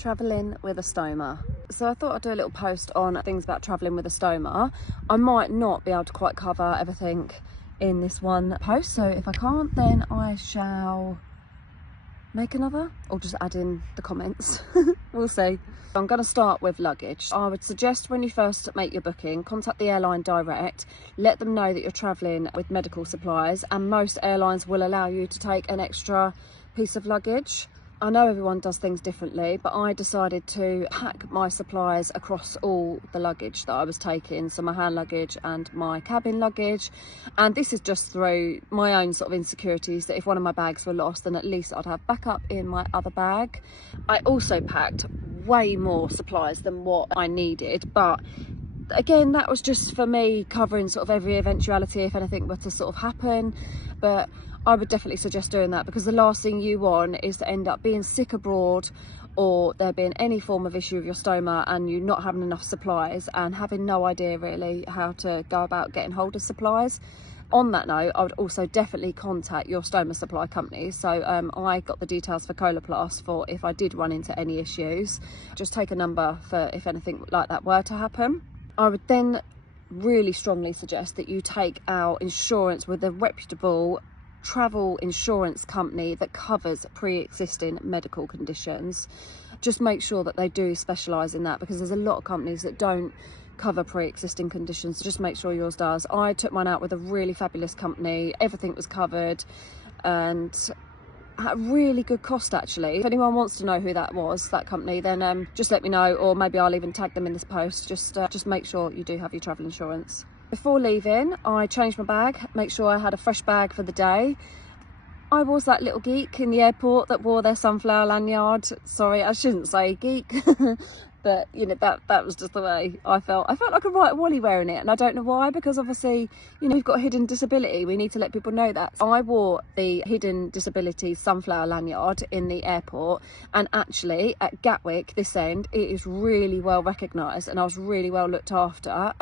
Travelling with a stoma. So I thought I'd do a little post on things about travelling with a stoma. I might not be able to quite cover everything in this one post, so if I can't, then I shall make another or just add in the comments. We'll see. I'm going to start with luggage. I would suggest when you first make your booking, contact the airline direct, let them know that you're travelling with medical supplies, and most airlines will allow you to take an extra piece of luggage. I know everyone does things differently, but I decided to pack my supplies across all the luggage that I was taking, so my hand luggage and my cabin luggage. And this is just through my own sort of insecurities, that if one of my bags were lost, then at least I'd have backup in my other bag. I also packed way more supplies than what I needed, but again, that was just for me covering sort of every eventuality if anything were to sort of happen. But I would definitely suggest doing that, because the last thing you want is to end up being sick abroad, or there being any form of issue with your stoma and you not having enough supplies and having no idea really how to go about getting hold of supplies. On that note, I would also definitely contact your stoma supply company. So I got the details for Coloplast for if I did run into any issues. Just take a number for if anything like that were to happen. I would then really strongly suggest that you take out insurance with a reputable travel insurance company that covers pre-existing medical conditions. Just make sure that they do specialise in that, because there's a lot of companies that don't cover pre-existing conditions. So just make sure yours does. I took mine out with a really fabulous company. Everything was covered and at a really good cost, actually. If anyone wants to know who that was, that company, then just let me know, or maybe I'll even tag them in this post. Just make sure you do have your travel insurance. Before leaving, I changed my bag, make sure I had a fresh bag for the day. I was that little geek in the airport that wore their sunflower lanyard. Sorry, I shouldn't say geek, but you know, that was just the way I felt. I felt like a right Wally wearing it, and I don't know why, because obviously, you know, you've got a hidden disability. We need to let people know that. I wore the hidden disability sunflower lanyard in the airport, and actually at Gatwick, this end, it is really well recognised, and I was really well looked after.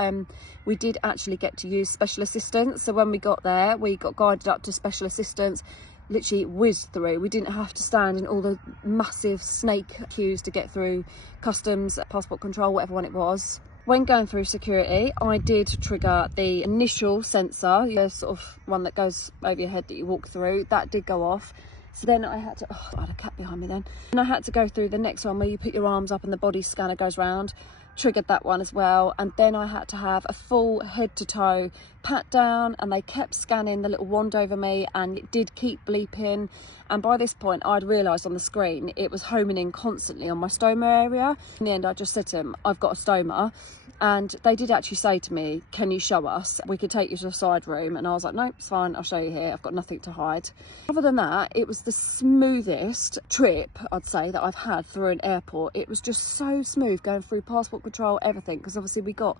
We did actually get to use special assistance, so when we got there, we got guided up to special assistance. Literally whizzed through. We didn't have to stand in all the massive snake queues to get through customs, passport control, whatever one it was. When going through security, I did trigger the initial sensor, the sort of one that goes over your head that you walk through. That did go off. So then I had to, I had a cat behind me then. And I had to go through the next one where you put your arms up and the body scanner goes round. Triggered that one as well. And then I had to have a full head to toe pat down, and they kept scanning the little wand over me, and it did keep bleeping. And by this point I'd realised on the screen it was homing in constantly on my stoma area. In the end, I just said to him, I've got a stoma. And they did actually say to me, can you show us? We could take you to the side room. And I was like, nope, it's fine, I'll show you here, I've got nothing to hide. Other than that, it was the smoothest trip, I'd say, that I've had through an airport. It was just so smooth going through passport control, everything, because obviously we got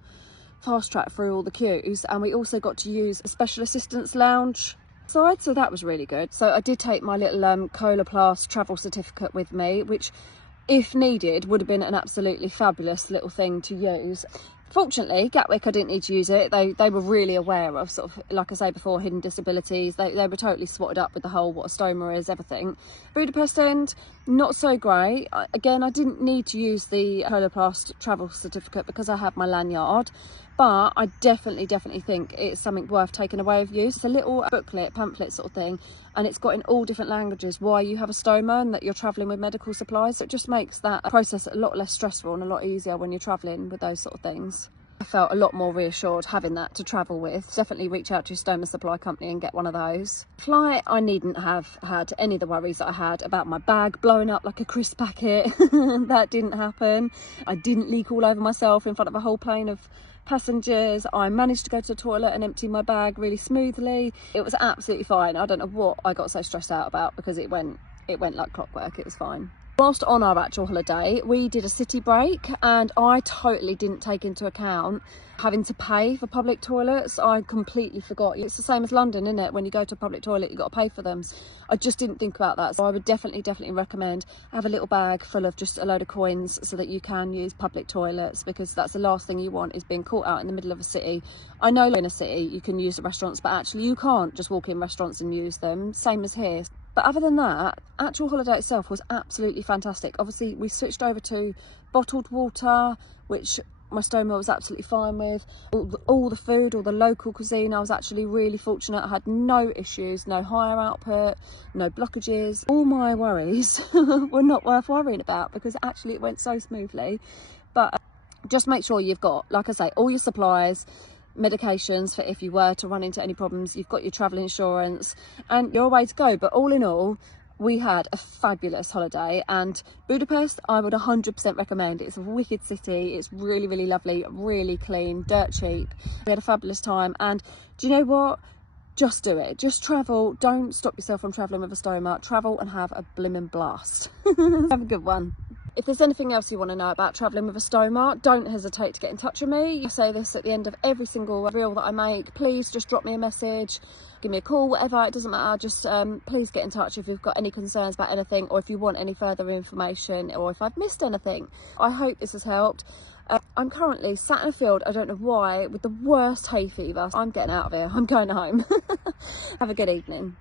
fast track through all the queues, and we also got to use a special assistance lounge side, so that was really good. So I did take my little Coloplast travel certificate with me, which if needed would have been an absolutely fabulous little thing to use. Fortunately, Gatwick, I didn't need to use it. They were really aware of, sort of, like I say before, hidden disabilities. They were totally swatted up with the whole what a stoma is, everything. Budapest end, not so great. Again, I didn't need to use the Coloplast travel certificate because I had my lanyard. But I definitely think it's something worth taking away with you. It's a little booklet, pamphlet sort of thing, and it's got in all different languages why you have a stoma and that you're travelling with medical supplies. So it just makes that process a lot less stressful and a lot easier when you're travelling with those sort of things. I felt a lot more reassured having that to travel with. Definitely reach out to your stoma supply company and get one of those. Flight, I needn't have had any of the worries that I had about my bag blowing up like a crisp packet. That didn't happen. I didn't leak all over myself in front of a whole plane of passengers. I managed to go to the toilet and empty my bag really smoothly. It was absolutely fine. I don't know what I got so stressed out about, because it went like clockwork. It was fine. Whilst on our actual holiday, we did a city break, and I totally didn't take into account having to pay for public toilets. I completely forgot. It's the same as London, isn't it? When you go to a public toilet, you've got to pay for them. I just didn't think about that. So I would definitely recommend have a little bag full of just a load of coins so that you can use public toilets, because that's the last thing you want, is being caught out in the middle of a city. I know in a city you can use the restaurants, but actually you can't just walk in restaurants and use them. Same as here. But other than that, actual holiday itself was absolutely fantastic. Obviously, we switched over to bottled water, which my stoma was absolutely fine with. All the food, all the local cuisine, I was actually really fortunate. I had no issues, no higher output, no blockages. All my worries were not worth worrying about because actually it went so smoothly. But just make sure you've got, like I say, all your supplies, medications for if you were to run into any problems. You've got your travel insurance and you're way to go. But all in all, we had a fabulous holiday, and Budapest I would 100% recommend. It's a wicked city, it's really, really lovely, really clean, dirt cheap. We had a fabulous time, and do you know what? Just do it. Just travel. Don't stop yourself from travelling with a stoma. Travel and have a blimmin' blast. Have a good one. If there's anything else you want to know about travelling with a stoma, don't hesitate to get in touch with me. I say this at the end of every single reel that I make. Please just drop me a message, give me a call, whatever, it doesn't matter. Just please get in touch if you've got any concerns about anything, or if you want any further information, or if I've missed anything. I hope this has helped. I'm currently sat in a field, I don't know why, with the worst hay fever. I'm getting out of here. I'm going home. Have a good evening.